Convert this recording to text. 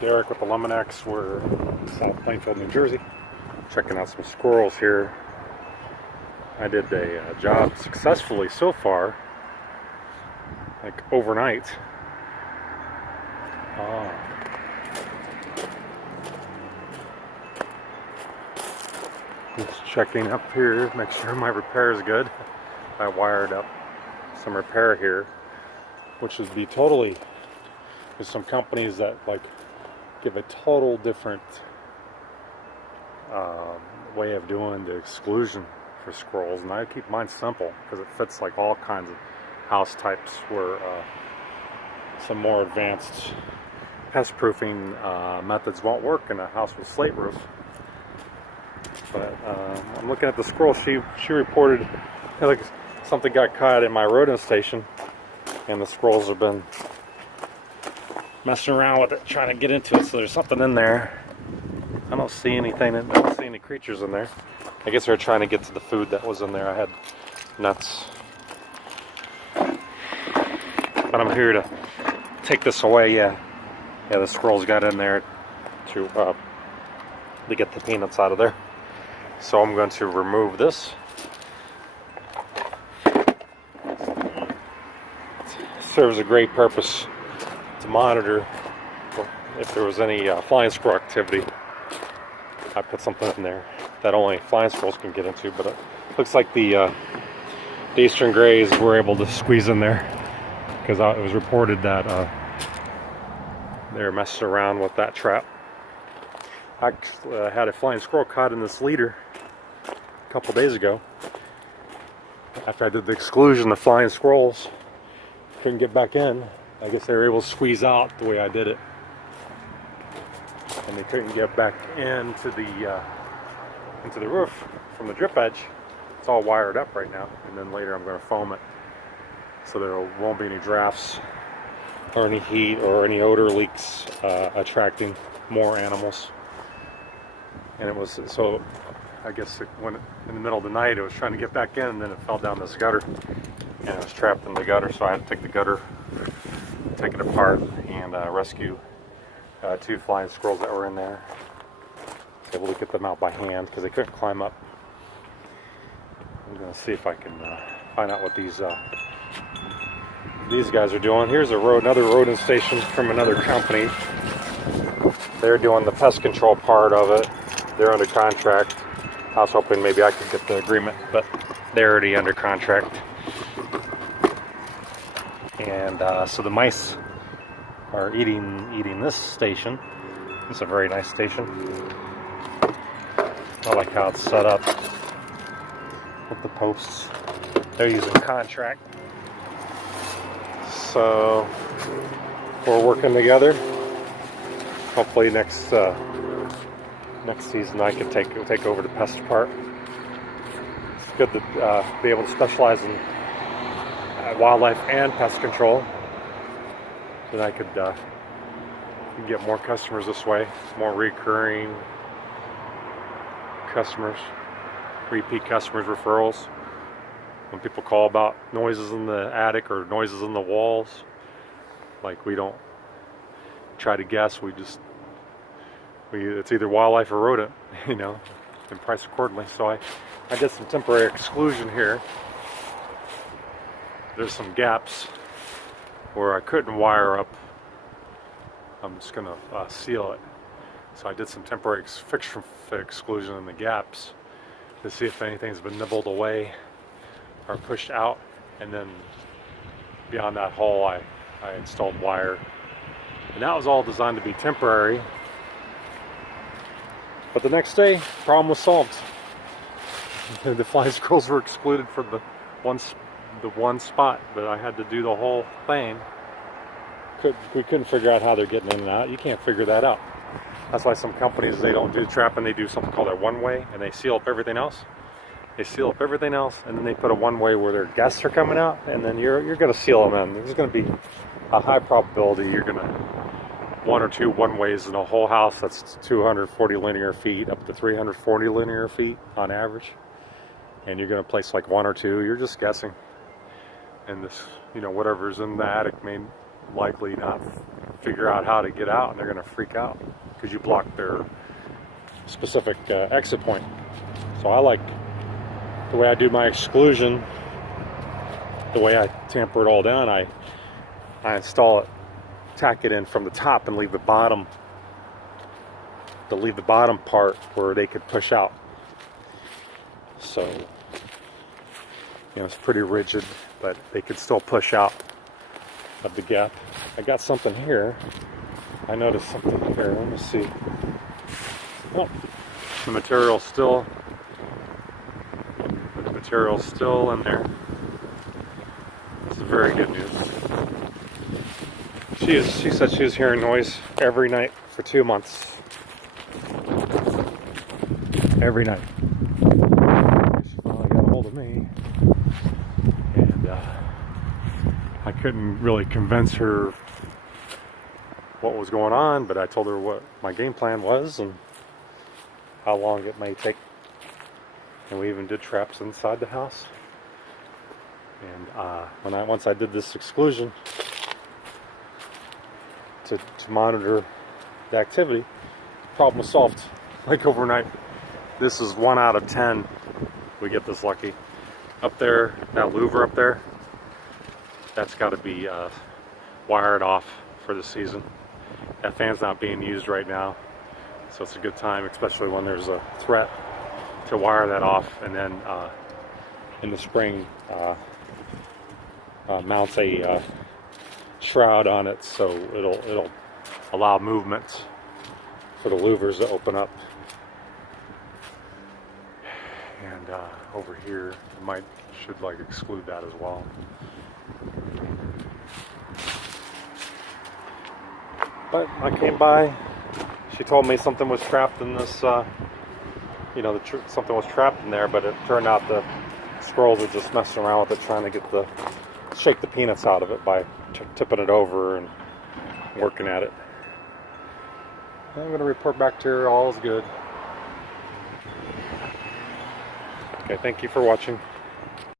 Derek with Eliminex. We're in South Plainfield, New Jersey, checking out some squirrels here. I did a job successfully so far, like overnight. Just checking up here, make sure my repair is good. I wired up some repair here, which would be totally, there's some companies that like give a total different way of doing the exclusion for squirrels, and I keep mine simple because it fits like all kinds of house types, where some more advanced pest proofing methods won't work in a house with slate roof. But I'm looking at the squirrel. She reported like something got caught in my rodent station, and the squirrels have been messing around with it, trying to get into it. So there's something in there. I don't see anything. I don't see any creatures in there. I guess they're trying to get to the food that was in there. I had nuts, but I'm here to take this away. Yeah, the squirrels got in there to get the peanuts out of there. So I'm going to remove this. It serves a great purpose to monitor if there was any flying squirrel activity. I put something in there that only flying squirrels can get into, but it looks like the eastern grays were able to squeeze in there, because it was reported that they were messing around with that trap. I had a flying squirrel caught in this leader a couple days ago. After I did the exclusion, the flying squirrels couldn't get back in. I guess they were able to squeeze out the way I did it, and they couldn't get back into the roof from the drip edge. It's all wired up right now, and then later I'm going to foam it so there won't be any drafts or any heat or any odor leaks attracting more animals. And it was, so I guess when in the middle of the night it was trying to get back in, and then it fell down this gutter and it was trapped in the gutter. So I had to take the gutter, take it apart, and rescue 2 flying squirrels that were in there. I was able to get them out by hand because they couldn't climb up. I'm going to see if I can find out what these guys are doing. Here's another rodent station from another company. They're doing the pest control part of it. They're under contract. I was hoping maybe I could get the agreement, but they're already under contract. And so the mice are eating this station. It's a very nice station. I like how it's set up with the posts. They're using contract. So we're working together. Hopefully next season I can take over the pest part. It's good to be able to specialize in wildlife and pest control. Then I could get more customers this way, more recurring customers, repeat customers, referrals. When people call about noises in the attic or noises in the walls, like, we don't try to guess. It's either wildlife or rodent, and price accordingly. So I did some temporary exclusion here. There's some gaps where I couldn't wire up. I'm just gonna seal it. So I did some temporary fixture exclusion in the gaps to see if anything's been nibbled away or pushed out, and then beyond that hole I installed wire. And that was all designed to be temporary. But the next day, problem was solved. The flying squirrels were excluded from the one spot, but I had to do the whole thing. We couldn't figure out how they're getting in and out. You can't figure that out. That's why some companies, they don't do trapping. They do something called a one-way, and they seal up everything else. They seal up everything else, and then they put a one-way where their guests are coming out, and then you're going to seal them in. There's going to be a high probability you're going to 1 or 2 one-ways in a whole house that's 240 linear feet up to 340 linear feet on average, and you're going to place like 1 or 2. You're just guessing, and this, whatever's in the attic may likely not figure out how to get out, and they're going to freak out because you blocked their specific exit point. So I like the way I do my exclusion, the way I tamper it all down. I install it, tack it in from the top, and leave the bottom part where they could push out. So, you know, it's pretty rigid, but they could still push out of the gap. I got something here. I noticed something here. Let me see. Oh, the material's still in there. That's very good news. She said she was hearing noise every night for 2 months. Every night. She finally got a hold of me, and I couldn't really convince her what was going on, but I told her what my game plan was and how long it may take. And we even did traps inside the house. And once I did this exclusion to monitor the activity, the problem was solved like overnight. This is 1 out of 10 we get this lucky. Up there, that louver up there, that's got to be wired off for the season. That fan's not being used right now, so it's a good time, especially when there's a threat, to wire that off, and then in the spring mounts a shroud on it, so it'll allow movement for the louvers to open up. And over here, should like exclude that as well. But I came by. She told me something was trapped in this. Something was trapped in there, but it turned out the squirrels were just messing around with it, trying to shake the peanuts out of it by tipping it over and working at it. I'm going to report back to her. All is good. Okay, thank you for watching.